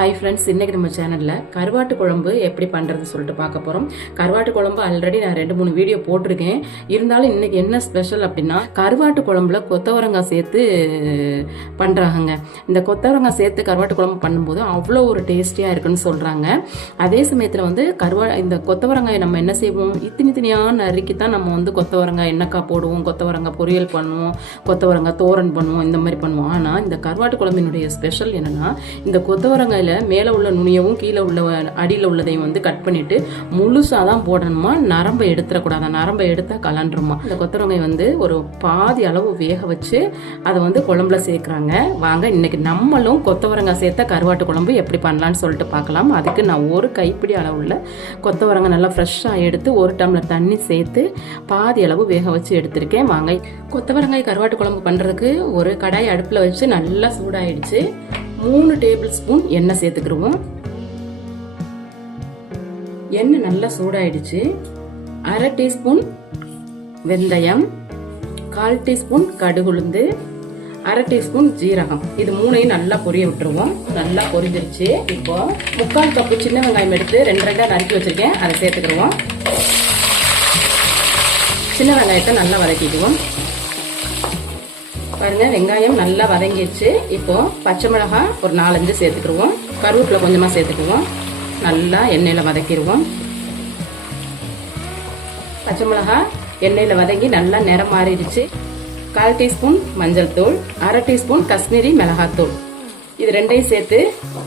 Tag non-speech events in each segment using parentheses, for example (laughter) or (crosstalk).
Hi friends இன்னைக்கு நம்ம சேனலில் கருவாட்டு குழம்பு எப்படி பண்ணுறது சொல்லிட்டு பார்க்க போகிறோம் கருவாட்டு குழம்பு ஆல்ரெடி நான் ரெண்டு மூணு வீடியோ போட்டிருக்கேன். இருந்தாலும் இன்றைக்கி என்ன ஸ்பெஷல் அப்படின்னா கருவாட்டு குழம்புல கொத்தவரங்காய் சேர்த்து பண்ணுறாங்க இந்த கொத்தவரங்காய் சேர்த்து கருவாட்டு குழம்பு பண்ணும்போது அவ்வளோ ஒரு டேஸ்டியாக இருக்குன்னு சொல்கிறாங்க அதே சமயத்தில் வந்து கருவா இந்த கொத்தவரங்காயை நம்ம என்ன செய்வோம்? இத்தினி தினியாக நறுக்கி தான் நம்ம வந்து கொத்தவரங்காய் எண்ணெய்க்காய் போடுவோம். கொத்தவரங்காய் பொரியல் பண்ணுவோம். கொத்தவரங்காய் தோரன் பண்ணுவோம். இந்த மாதிரி பண்ணுவோம். ஆனால் இந்த கருவாட்டு குழம்பினுடைய ஸ்பெஷல் என்னென்னா இந்த கொத்தவரங்காயில் மேலே உள்ள நுனியவும் கீழே உள்ள அடியில் உள்ளதையும் வந்து கட் பண்ணிவிட்டு முழுசாக தான் போடணுமா? நரம்பை எடுத்துடக்கூடாது நரம்பை எடுத்தால் கலண்டுருமா இந்த கொத்தவரங்காய் வந்து ஒரு பாதி அளவு வேக வச்சு அதை வந்து குழம்புல சேர்க்குறாங்க. வாங்க இன்றைக்கி நம்மளும் கொத்தவரங்காய் சேர்த்தா கருவாட்டு குழம்பு எப்படி பண்ணலான்னு சொல்லிட்டு பார்க்கலாம். அதுக்கு நான் ஒரு கைப்பிடி அளவுள்ள கொத்தவரங்காய் நல்லா ஃப்ரெஷ்ஷாக எடுத்து ஒரு டம்ளர் தண்ணி சேர்த்து பாதி அளவு வேக வச்சு எடுத்திருக்கேன். வாங்க கொத்தவரங்காய் கருவாட்டு குழம்பு பண்ணுறதுக்கு ஒரு கடாய் அடுப்பில் வச்சு நல்லா சூடாயிடுச்சு. மூணு டேபிள் ஸ்பூன் எண்ணெய் சேர்த்துக்கிடுவோம் எண்ணெய் நல்லா சூடாயிடுச்சு. அரை டீஸ்பூன் வெந்தயம் கால் டீஸ்பூன் கடுகுளுந்து அரை டீஸ்பூன் ஜீரகம். இது மூணையும் நல்லா பொரிய விட்டுருவோம். நல்லா பொரிஞ்சிருச்சு. இப்போ முக்கால் கப்பு சின்ன வெங்காயம் எடுத்து ரெண்டு ரெண்டாக நறுக்கி வச்சிருக்கேன். அதை சேர்த்துக்கிடுவோம் சின்ன வெங்காயத்தை நல்லா வதக்கிக்குவோம். பாருங்க வெங்காயம் நல்லா வதங்கிடுச்சு. இப்போ பச்சை மிளகாய் ஒரு நாலஞ்சு சேர்த்துக்கிடுவோம் கருவேப்பிலை கொஞ்சமாக சேர்த்துக்குவோம் நல்லா எண்ணெயில் வதக்கிடுவோம் பச்சை மிளகாய் எண்ணெயில் வதங்கி நல்லா நிறம் மாறிடுச்சு. கால் டீஸ்பூன் மஞ்சள் தூள் அரை டீஸ்பூன் காஷ்மீரி மிளகாத்தூள் இது ரெண்டையும் சேர்த்து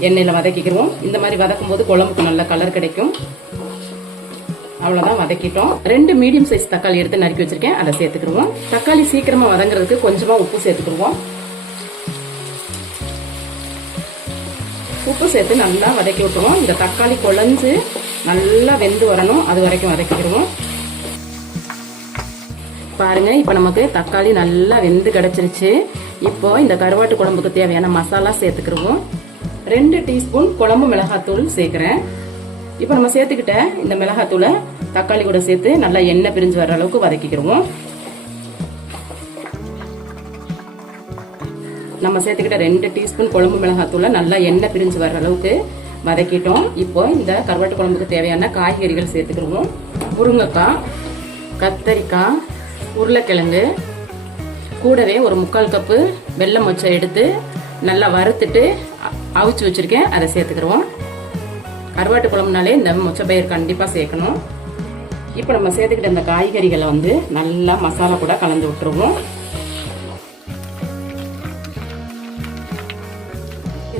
எண்ணெயில் வதக்கிக்கிறோம் இந்த மாதிரி வதக்கும் போது குழம்புக்கு நல்ல கலர் கிடைக்கும். அவ்வளோதான் வதக்கிட்டோம். ரெண்டு மீடியம் சைஸ் தக்காளி எடுத்து நறுக்கி வச்சிருக்கேன். அதை சேர்த்துக்கிடுவோம். தக்காளி சீக்கிரமாக வதங்குறதுக்கு கொஞ்சமாக உப்பு சேர்த்துக்கிடுவோம். உப்பு சேர்த்து நல்லா வதக்கி விட்டுருவோம். இந்த தக்காளி குழஞ்சு நல்லா வெந்து வரணும். அது வரைக்கும் வதக்கிடுவோம் பாருங்க இப்போ நமக்கு தக்காளி நல்லா வெந்து கிடச்சிருச்சு. இப்போ இந்த கருவாட்டு குழம்புக்கு தேவையான மசாலா சேர்த்துக்கிடுவோம். ரெண்டு டீஸ்பூன் குழம்பு மிளகாத்தூள் சேர்க்குறேன். இப்போ நம்ம சேர்த்துக்கிட்ட இந்த மிளகாத்தூளை தக்காளி கூட சேர்த்து நல்லா எண்ணெய் பிரிஞ்சு வர அளவுக்கு வதக்கிக்கிடுவோம். நம்ம சேர்த்துக்கிட்ட ரெண்டு டீஸ்பூன் குழம்பு மிளகாத்தூளை நல்லா எண்ணெய் பிரிஞ்சு வர அளவுக்கு வதக்கிட்டோம். இப்போ இந்த கருவாட்டு குழம்புக்கு தேவையான காய்கறிகள் சேர்த்துக்கிடுவோம். முருங்கைக்காய் கத்தரிக்காய் உருளைக்கிழங்கு கூடவே ஒரு முக்கால் கப்பு வெள்ளை மொச்சை எடுத்து நல்லா வறுத்துட்டு அவிச்சு வச்சுருக்கேன். அதை சேர்த்துக்கிடுவோம். கருவாட்டு குழம்புனாலே இந்த மொச்சை பயிர் கண்டிப்பாக சேர்க்கணும். இப்போ நம்ம சேர்த்துக்கிட்ட இந்த காய்கறிகளை வந்து நல்லா மசாலா கூட கலந்து விட்டுருவோம்.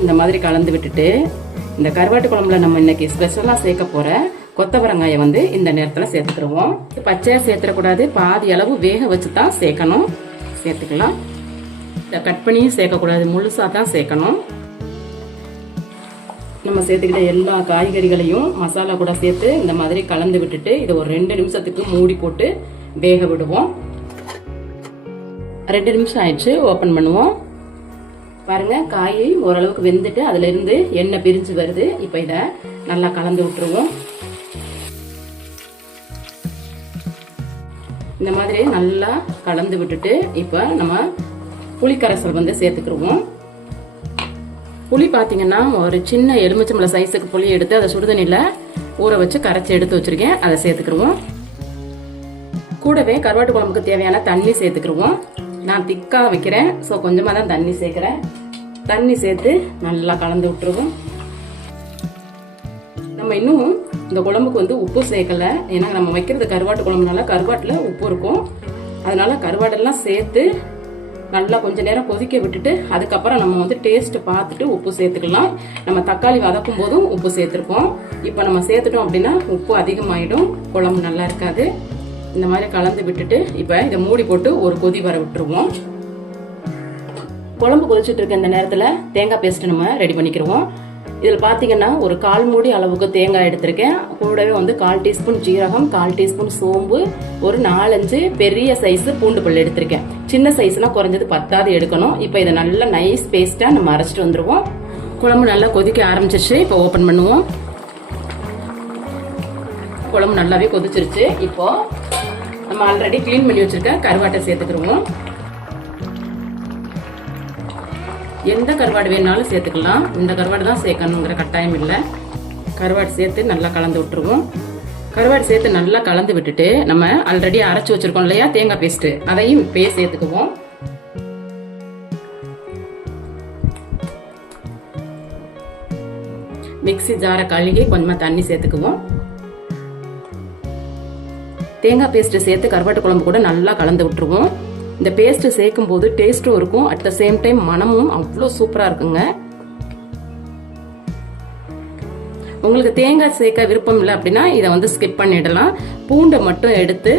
இந்த மாதிரி கலந்து விட்டுட்டு இந்த கருவாட்டு குழம்புல நம்ம இன்னைக்கு ஸ்பெஷலாக சேர்க்க போகிற கொத்தவரங்காயை வந்து இந்த நேரத்தில் சேர்த்துக்கிடுவோம் பச்சையாக சேர்த்துடக்கூடாது பாதி அளவு வேக வச்சு தான் சேர்க்கணும். சேர்த்துக்கலாம். இதை கட் பண்ணியும் சேர்க்கக்கூடாது முழுசாக தான் சேர்க்கணும். நம்ம சேர்த்துக்கிட்ட எல்லா காய்கறிகளையும் மசாலா கூட சேர்த்து இந்த மாதிரி கலந்து விட்டுட்டு இதை ஒரு ரெண்டு நிமிஷத்துக்கு மூடி போட்டு வேக விடுவோம். ரெண்டு நிமிஷம் ஆயிடுச்சு ஓப்பன் பண்ணுவோம். பாருங்க காய் ஓரளவுக்கு வெந்துட்டு அதுல இருந்து எண்ணெய் பிரிஞ்சு வருது. இப்போ இதை நல்லா கலந்து விட்டுருவோம். இந்த மாதிரி நல்லா கலந்து விட்டுட்டு இப்போ நம்ம புளிக்கரைசல் வந்து சேர்த்துக்கிடுவோம் புளி பார்த்தீங்கன்னா ஒரு சின்ன எலுமிச்சம்பழ சைஸுக்கு புளி எடுத்து அதை சுடுதண்ணியில் ஊற வச்சு கரைச்சி எடுத்து வச்சிருக்கேன். அதை சேர்த்துக்கிடுவோம் கூடவே கருவாட்டு குழம்புக்கு தேவையான தண்ணி சேர்த்துக்கிடுவோம் நான் திக்காக வைக்கிறேன். ஸோ கொஞ்சமாக தான் தண்ணி சேர்க்குறேன். தண்ணி சேர்த்து நல்லா கலந்து விட்டுருவோம். நம்ம இன்னும் இந்த குழம்புக்கு வந்து உப்பு சேர்க்கல. ஏன்னா நம்ம வைக்கிறது கருவாட்டு குழம்புனால கருவாட்டில் உப்பு இருக்கும். அதனால கருவாடெல்லாம் சேர்த்து நல்லா கொஞ்ச நேரம் கொதிக்க விட்டுட்டு அதுக்கப்புறம் நம்ம வந்து டேஸ்ட் பார்த்துட்டு உப்பு சேர்த்துக்கலாம். நம்ம தக்காளி வதக்கும் போதும் உப்பு சேர்த்துருப்போம். இப்போ நம்ம சேர்த்துட்டோம் அப்படின்னா உப்பு அதிகமாயிடும். குழம்பு நல்லா இருக்காது. இந்த மாதிரி கலந்து விட்டுட்டு இப்போ இதை மூடி போட்டு ஒரு கொதி வர விட்டுருவோம். குழம்பு கொதிச்சுட்டு இருக்க இந்த நேரத்தில் தேங்காய் பேஸ்ட் நம்ம ரெடி பண்ணிக்கிடுவோம் இதில் பார்த்தீங்கன்னா ஒரு கால் மூடி அளவுக்கு தேங்காய் எடுத்திருக்கேன். கூடவே வந்து கால் டீஸ்பூன் ஜீரகம் கால் டீஸ்பூன் சோம்பு ஒரு நாலஞ்சு பெரிய சைஸ் பூண்டு பல் எடுத்திருக்கேன். சின்ன சைஸ்னா குறைஞ்சது பத்தாவது எடுக்கணும். இப்போ இதை நல்லா நைஸ் பேஸ்ட்டாக நம்ம அரைச்சிட்டு வந்துடுவோம் குழம்பு நல்லா கொதிக்க ஆரம்பிச்சிருச்சு. இப்போ ஓப்பன் பண்ணுவோம். குழம்பு நல்லாவே கொதிச்சிருச்சு. இப்போ நம்ம ஆல்ரெடி க்ளீன் பண்ணி வச்சிருக்க கருவாட்டை சேர்த்துக்கிடுவோம் எந்த கருவாடு வேணாலும் சேர்த்துக்கலாம். இந்த கருவாடு தான் சேர்க்கணுங்கிற கட்டாயம் இல்லை. கருவாடு சேர்த்து நல்லா கலந்து விட்டுருவோம். கருவாடு சேர்த்து நல்லா கலந்து விட்டுட்டு நம்ம ஆல்ரெடி அரைச்சி வச்சிருக்கோம் இல்லையா? தேங்காய் பேஸ்ட் அதையும் இப்பயே சேர்த்துக்குவோம். மிக்ஸி ஜாரை கழுகி கொஞ்சமாக தண்ணி சேர்த்துக்குவோம். தேங்காய் பேஸ்ட் சேர்த்து கருவாட்டு குழம்பு கூட நல்லா கலந்து விட்டுருவோம். இந்த பேஸ்ட் சேர்க்கும் போது டேஸ்ட்டும் இருக்கும். அட் த சேம் டைம் மனமும் அவ்வளோ சூப்பராக இருக்குங்க. உங்களுக்கு தேங்காய் சேர்க்க விருப்பம் இல்லை அப்படின்னா இதை வந்து ஸ்கிப் பண்ணிடலாம். பூண்டை மட்டும் எடுத்து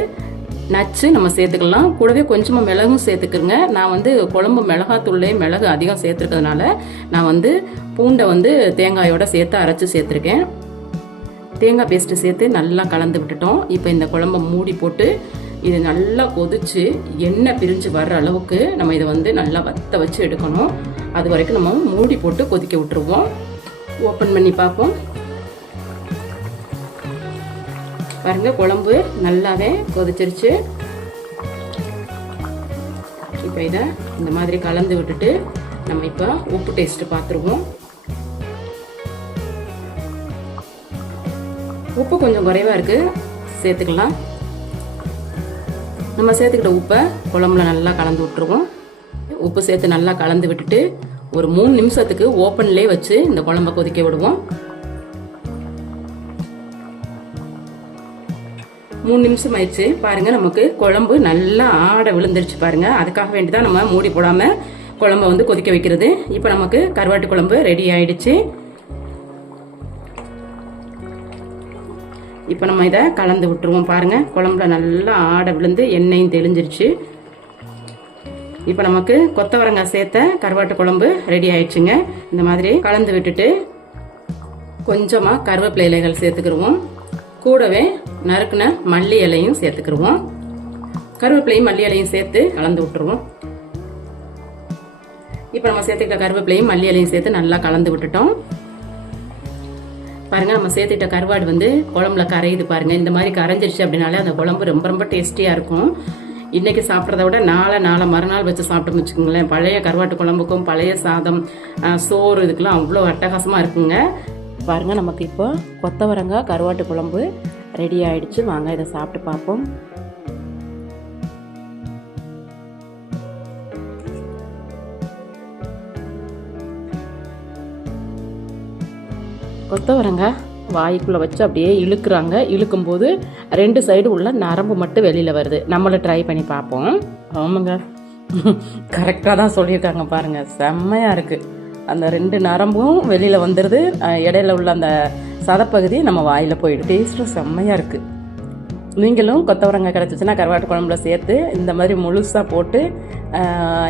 நச்சு நம்ம சேர்த்துக்கலாம். கூடவே கொஞ்சமாக மிளகும் சேர்த்துக்கிறங்க நான் வந்து குழம்பு மிளகாத்தூள்லே மிளகு அதிகம் சேர்த்துருக்கிறதுனால நான் வந்து பூண்டை வந்து தேங்காயோட சேர்த்து அரைச்சி சேர்த்துருக்கேன். தேங்காய் பேஸ்ட்டு சேர்த்து நல்லா கலந்து விட்டுட்டோம். இப்போ இந்த குழம்ப மூடி போட்டு இது நல்லா கொதிச்சு எண்ணெய் பிரிஞ்சு வர்ற அளவுக்கு நம்ம இதை வந்து நல்லா வத்த வச்சு எடுக்கணும். அது வரைக்கும் நம்ம மூடி போட்டு கொதிக்க விட்டுருவோம். ஓப்பன் பண்ணி பார்ப்போம். பாருங்க குழம்பு நல்லாவே கொதிச்சிருச்சு. இப்போ இதை இந்த மாதிரி கலந்து விட்டுட்டு நம்ம இப்போ உப்பு டேஸ்ட்டு பார்த்துருவோம் உப்பு கொஞ்சம் குறைவாக இருக்குது சேர்த்துக்கலாம். நம்ம சேர்த்துக்கிட்ட உப்பை குழம்புல நல்லா கலந்து விட்டுருவோம். உப்பு சேர்த்து நல்லா கலந்து விட்டுட்டு ஒரு மூணு நிமிஷத்துக்கு ஓப்பன்லேயே வச்சு இந்த குழம்ப கொதிக்க விடுவோம். மூணு நிமிஷம் ஆயிடுச்சு பாருங்க நமக்கு குழம்பு நல்லா ஆட விழுந்துருச்சு பாருங்க. அதுக்காக வேண்டி தான் நம்ம மூடி போடாம குழம்ப வந்து கொதிக்க வைக்கிறது. இப்போ நமக்கு கருவாட்டு குழம்பு ரெடி ஆயிடுச்சு. இப்போ நம்ம இதை கலந்து விட்டுருவோம் பாருங்க. குழம்புல நல்லா ஆட விழுந்து எண்ணெயும் தெளிஞ்சிருச்சு. இப்போ நமக்கு கொத்தவரங்காய் சேர்த்த கருவாட்டு குழம்பு ரெடி ஆயிடுச்சுங்க. இந்த மாதிரி கலந்து விட்டுட்டு கொஞ்சமாக கருவேப்பிலை இலைகள் சேர்த்துக்கிருவோம். கூடவே நறுக்குன மல்லி இலையும் சேர்த்துக்கிடுவோம் கருவேப்பிலையும் மல்லி இலையும் சேர்த்து கலந்து விட்டுருவோம். இப்போ நம்ம சேர்த்துக்கிட்ட கருவேப்பிலையும் மல்லி இலையும் சேர்த்து நல்லா கலந்து விட்டுட்டோம். பாருங்க நம்ம சேர்த்துட்ட கருவாடு வந்து குழம்புல கரையுது பாருங்க. இந்த மாதிரி கரைஞ்சிருச்சு அப்படின்னாலே அந்த குழம்பு ரொம்ப ரொம்ப டேஸ்டியா இருக்கும். இன்னைக்கு சாப்பிட்றத விட நாளை நாளை மறுநாள் வச்சு சாப்பிட்டோம்னு வச்சுக்கோங்களேன். பழைய கருவாட்டு குழம்புக்கும் பழைய சாதம் சோறு இதுக்கெல்லாம் அவ்வளோ அட்டகாசமாக இருக்குங்க. பாருங்கள் நமக்கு இப்போ கொத்தவரங்காய் கருவாட்டு குழம்பு ரெடி ஆயிடுச்சு. வாங்க இதை சாப்பிட்டு பார்ப்போம். கொத்தவரங்காய் வாய்க்குள்ளே வச்சு அப்படியே இழுக்கிறாங்க. இழுக்கும்போது ரெண்டு சைடு உள்ள நரம்பு மட்டும் வெளியில் வருது. நம்மளை ட்ரை பண்ணி பார்ப்போம். ஆமாங்க. (laughs) கரெக்டாக தான் சொல்லியிருக்காங்க பாருங்கள் செம்மையாக இருக்குது அந்த ரெண்டு நரம்பும் வெளியில் வந்துடுது இடையில உள்ள அந்த சதப்பகுதி நம்ம வாயில் போயிடுது. டேஸ்ட்டும் செம்மையாக இருக்குது நீங்களும் கொத்தவரங்காய் கிடச்சிச்சின்னா கருவாட்டு குழம்புல சேர்த்து இந்த மாதிரி முழுசாக போட்டு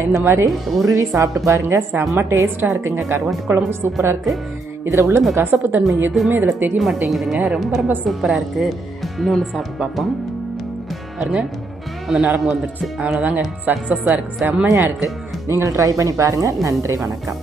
இந்த மாதிரி உருவி சாப்பிட்டு பாருங்கள் செம்ம டேஸ்ட்டாக இருக்குங்க. கருவாட்டு குழம்பு சூப்பராக இருக்குது இதில் உள்ள இந்த கசப்புத்தன்மை எதுவுமே இதில் தெரிய மாட்டேங்குதுங்க. ரொம்ப ரொம்ப சூப்பராக இருக்குது இன்னொன்று சாப்பிட்டு பார்ப்போம். பாருங்க. அந்த நரம்பு வந்துடுச்சு அவ்வளோதாங்க சக்ஸஸாக இருக்குது செம்மையாக இருக்குது நீங்கள் ட்ரை பண்ணி பாருங்கள் நன்றி வணக்கம்.